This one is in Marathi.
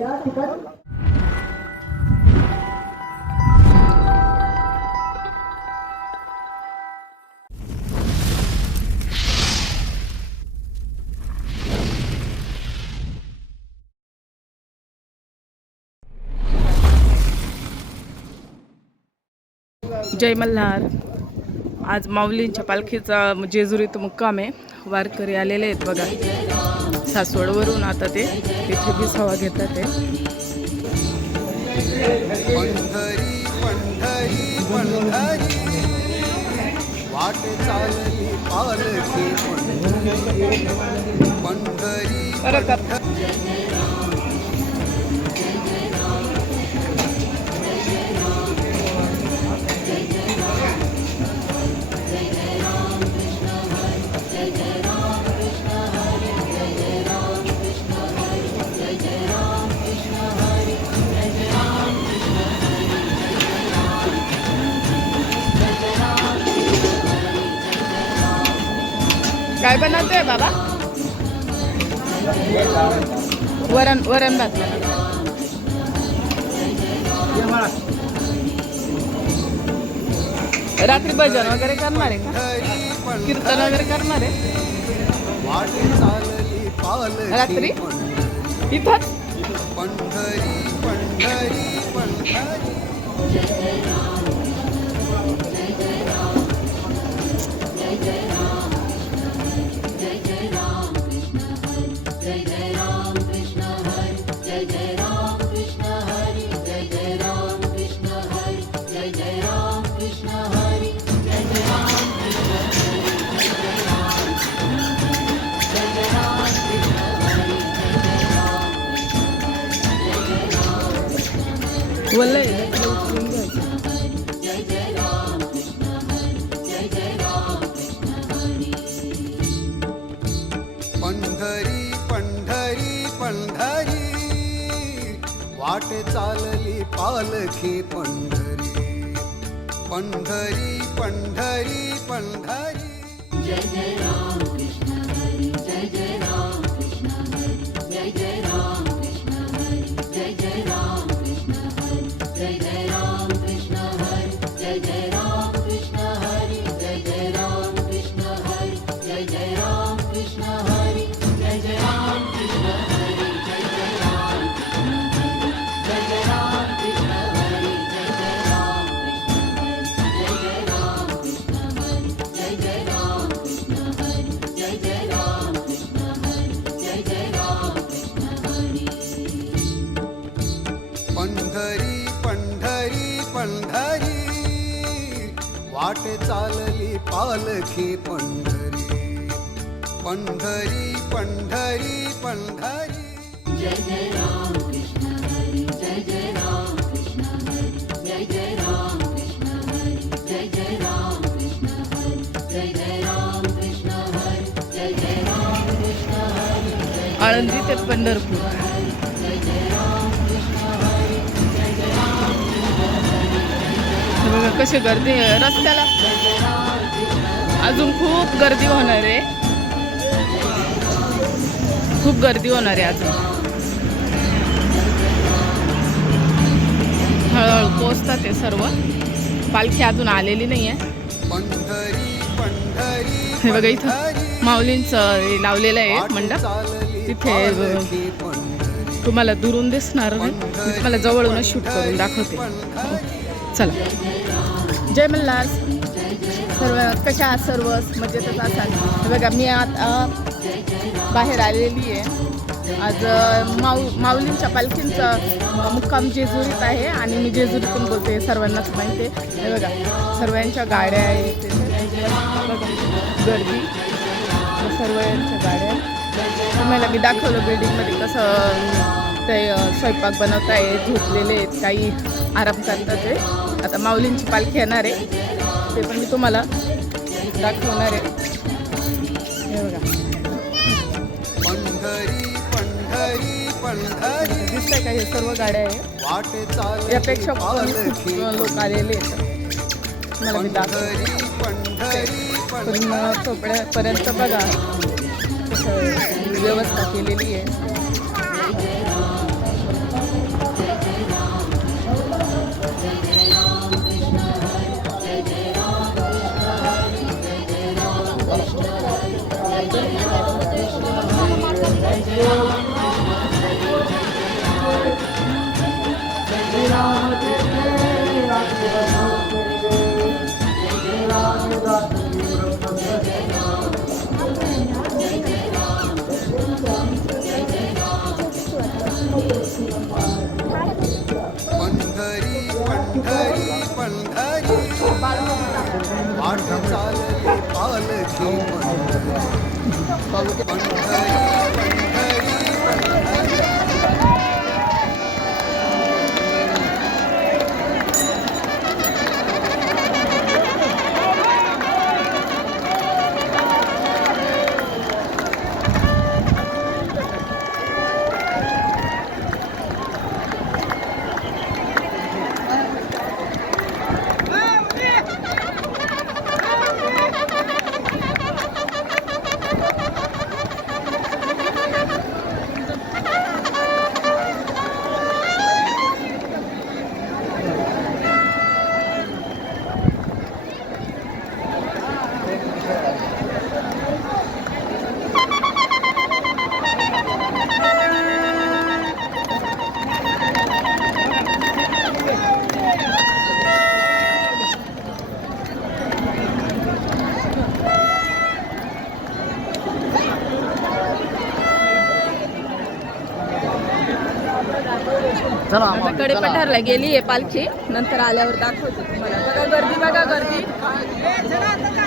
या ठिकाणी जय मल्हार. आज माऊलींच्या पालखीचा जेजुरीत मुक्काम आहे. वारकरी आलेले आहेत बघा सासवडवरून. आता ते तिथे विसावा घेतात ते. पंढरी पंढरी पंढरी वाट चालली पालखी पंढरी काय बनवतोय बाबा? वरण भात. रात्री भजन वगैरे करणार आहे का? कीर्तन वगैरे करणार आहे वाट चालली पालखी रात्री इथंच? पंढरी पंढरी पंढरी पंढरी पंढरी पंढरी वाट चालली पालखी पंढरी पंढरी पंढरी पंढरी जय जय राम कृष्ण हरी जय जय राम कृष्ण हरी जय जय राम कृष्ण हरी जय जय राम कृष्ण हरी जय जय राम कृष्ण हरी जय जय राम कृष्ण हरी जय जय राम कृष्ण हरी जय जय राम कृष्ण हरी जय जय राम कृष्ण हरी जय जय राम जय जय राम कृष्ण हरी जय जय राम कृष्ण हरी जय जय राम कृष्ण हरी जय जय राम कृष्ण हरी जय जय राम कृष्ण हरी पंढरी पंढरी पंढरी वाट चालली पालखी पंढरी पंढरी पंढरी पंढरी जय जय राम कृष्ण हरी जय जय राम कृष्ण हरी जय जय राम कृष्ण हरी जय जय राम कृष्ण हरी जय जय राम कृष्ण हरी जय जय राम कृष्ण हरी आळंदी ते पंढरपूर. हे बघा कशी गर्दी आहे रस्त्याला. अजून खूप गर्दी होणार आहे. खूप गर्दी होणार आहे अजून. हळूहळू पोचतात ते सर्व. पालखी अजून आलेली नाही आहे. हे बघा इथं माऊलींचं लावलेलं आहे मंडप. तिथे तुम्हाला दुरून दिसणार नाही. मी तुम्हाला जवळूनच शूट करून दाखवते. चला. जय मल्हार. सर्व कशा आहात? सर्व मजेतच असाल. हे बघा मी आता बाहेर आलेली आहे. आज माऊलींच्या पालखींचा मुक्काम जेजुरीत आहे आणि मी जेजुरीतून बोलते. सर्वांनाच माहिती आहे. हे बघा सर्वांच्या गाड्या आहेत. बघा गर्दी सर्वांच्या गाड्या. तुम्हाला मी दाखवलं बिल्डिंगमध्ये कसं ते स्वयंपाक बनवत आहे. झोपलेले आहेत, काही आराम करतात आहे. आता माऊलींची पालखी येणार आहे ते पण मी तुम्हाला दाखवणार आहे. हे बघा दिसतंय का? हे सर्व गाड्या आहे. यापेक्षा खूप लोक आलेले आहेत. मला मी दाखवते. पण चोपड्यापर्यंत बघा कसं व्यवस्था केलेली आहे. पंढरी वाट चालली पालखी पंढरी पंढरी आता कडेपठारला गेली आहे पालखी, नंतर आल्यावर दाखवते तुम्हाला. बघा गर्दी, बघा गर्दी.